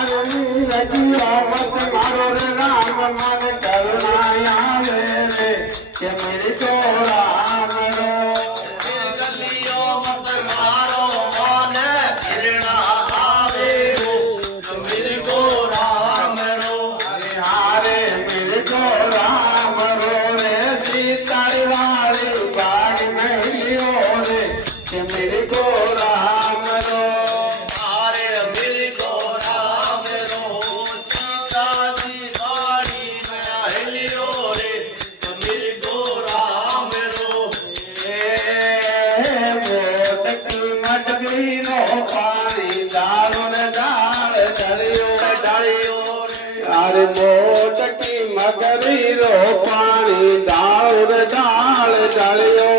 मारो रे राम मन करुणा आवे रे के मेरे को राम रो गलियों मत मारो मन करुणा आवे रो मेरे को राम रो हारे मेरे को राम रो रे सीता वाली बाग में लियो रे के मेरे को राम रो हारे मेरे को राम रो सीता जी बाड़ी में हिलियो रे मेरे को राम रो मोटकी मटकी नो पानी दारू ने दाल डरियो अरे मोटकी मकरी रो पानी दारू दाल डलियो